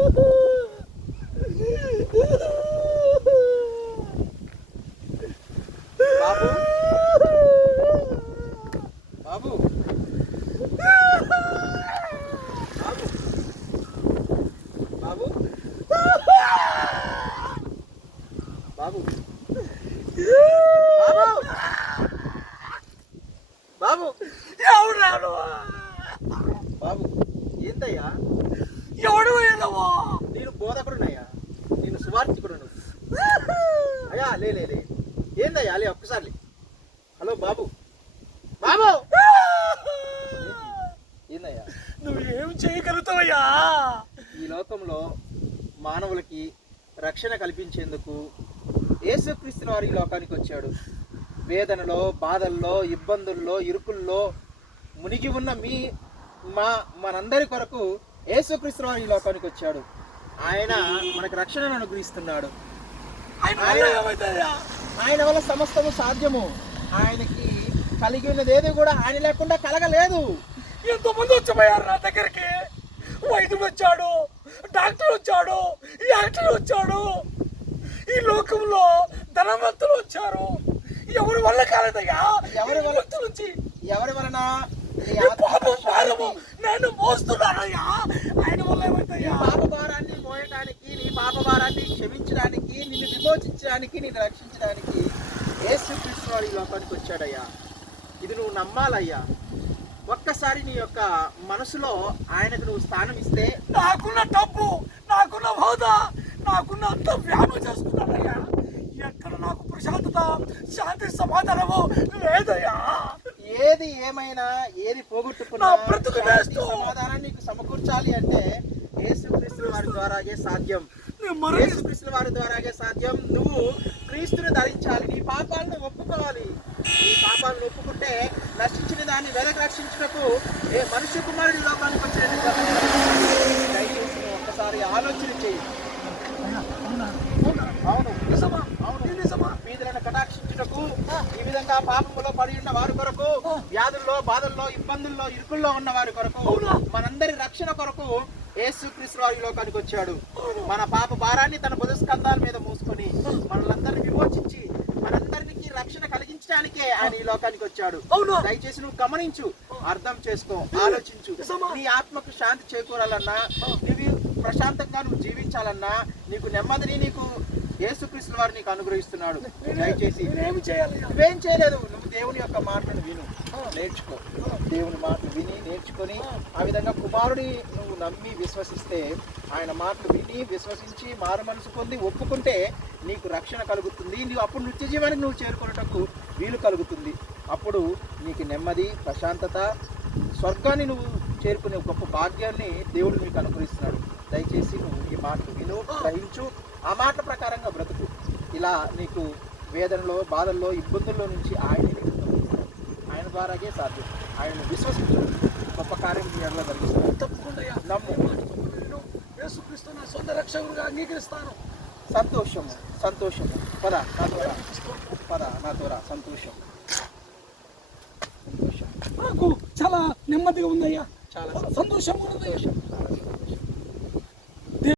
బాబు బాబు బాబు బాబు బాబు ఎవడు రాను బాబు ఏందయ్యా? ఎవడు వెళ్ళవా? నేను బోధకుడునయ్యా, నేను సువార్థికుడును అయ్యా. లే లే లే ఏందయ్యా? లే ఒక్కసారి. హలో బాబు బాబు ఏందయ్యా? నువ్వేం చేయగలుగుతావయ్యా? ఈ లోకంలో మానవులకి రక్షణ కల్పించేందుకు యేసుక్రీస్తు వారు ఈ లోకానికి వచ్చాడు. వేదనలో, బాధల్లో, ఇబ్బందుల్లో, ఇరుకుల్లో మునిగి ఉన్న మనందరి కొరకు యేసుక్రీస్తు వారు ఈ లోకానికి వచ్చాడు. ఆయన మనకు రక్షణను అనుగ్రహిస్తున్నాడు. ఆయన వల్ల సమస్తము సాధ్యము. ఆయనకి కలిగి ఉన్నది ఏది కూడా ఆయన లేకుండా కలగలేదు. ఎంతోమంది వచ్చారు నా దగ్గరికి. వైద్యుడు వచ్చాడు, డాక్టర్ వచ్చాడు, యాక్టర్ వచ్చాడు. ఈ లోకంలో ధనవంతులు వచ్చారు. ఎవరి వల్ల కాలేదయ్యా? ఎవరి వల్ల నుంచి ఎవరి వలన? నేను మోస్తున్నానయ్యా. ఆయన వల్ల ఏమైందయ్యా? పాప భారాన్ని మోయడానికి, నీ పాప భారాన్ని క్షమించడానికి, నిన్ను విమోచించడానికి, నిన్ను రక్షించడానికి యేసుక్రీస్తు వారు ఈ లోకానికి వచ్చాడయ్యా. ఇది నువ్వు నమ్మాలయ్యా. ఒక్కసారి నీ యొక్క మనసులో ఆయనకు నువ్వు స్థానం ఇస్తే, నాకున్న డబ్బు, నాకున్న హోదా, నాకున్న అంత వ్యాయామం చేసుకున్నానయ్యా. ఎక్కడ నాకు ప్రశాంతత, శాంతి, సమాధానము లేదయ్యా. ఏది ఏమైనా, ఏది పోగొట్టుకున్నా సమాధానాన్ని నీకు సమకూర్చాలి అంటే యేసుక్రీస్తు వారి ద్వారాగే సాధ్యం. యేసుక్రీస్తు వారి ద్వారాగే సాధ్యం. నువ్వు క్రీస్తుని ధరించాలి. నీ పాపాలను ఒప్పుకోవాలి. నీ పాపాలను ఒప్పుకుంటే నశించిన దాన్ని వెనక రక్షించుటకు మనుష్య కుమారుడి లోకానికి వచ్చిన దయచేసి ఒక్కసారి ఆలోచన చేయి. అవును, నిజమా? అవును, నిజమా? వీధులను కటాక్షించుటకు, ఈ విధంగా పాపములో పడి ఉన్న వారి కొరకు, వ్యాధుల్లో, బాధల్లో, ఇబ్బందుల్లో, ఇరుకుల్లో ఉన్న వారి కొరకు, మనందరి రక్షణ కొరకు యేసుక్రీస్తు వారు ఈ లోకానికి వచ్చాడు. మన పాప భారాన్ని తన బుధస్కంధాల మీద మూసుకొని మనలందరినీ విమోచించి మనందరికి రక్షణ కలిగించడానికే ఆయన ఈ లోకానికి వచ్చాడు. దయచేసి నువ్వు గమనించు, అర్థం చేసుకో, ఆలోచించు. నీ ఆత్మకు శాంతి చేకూరాలన్నా, నువ్వు ప్రశాంతంగా నువ్వు జీవించాలన్నా, నీకు నెమ్మదిని నీకు యేసుక్రీస్తు వారు నీకు అనుగ్రహిస్తున్నాడు. దయచేసి నువ్వేం చేయలేదు. నువ్వు దేవుని యొక్క మాటలను విను, నేర్చుకో. దేవుని మాటలు విని నేర్చుకొని ఆ విధంగా కుమారుడి నువ్వు నమ్మి విశ్వసిస్తే, ఆయన మాటలు విని విశ్వసించి మారు మనసు పొంది ఒప్పుకుంటే నీకు రక్షణ కలుగుతుంది. నువ్వు అప్పుడు నిత్య జీవానికి నువ్వు చేరుకునేటకు వీలు కలుగుతుంది. అప్పుడు నీకు నెమ్మది, ప్రశాంతత, స్వర్గాన్ని నువ్వు చేరుకునే గొప్ప భాగ్యాన్ని దేవుడు నీకు అనుగ్రహిస్తున్నాడు. దయచేసి నువ్వు ఈ మాటలు విను, గ్రహించు, ఆ మాటల ప్రకారంగా బ్రతుకు. ఇలా నీకు వేదనలో, బాధల్లో, ఇబ్బందుల్లో నుంచి ఆయన ద్వారాగే సాధ్యం. ఆయనను విశ్వసించు, గొప్ప కార్యం నీ ఎడల జరిగిస్తాను. తప్పకుండా నమ్ము. యేసుక్రీస్తు నా సొంత రక్షకుడుగా అంగీకరిస్తాను. సంతోషము, సంతోషము. పద నా ద్వారా, పద నా ద్వారా. సంతోషం, సంతోషం. నాకు చాలా నెమ్మదిగా ఉందయ్యా. చాలా సంతోషంగా ఉందయ్యా.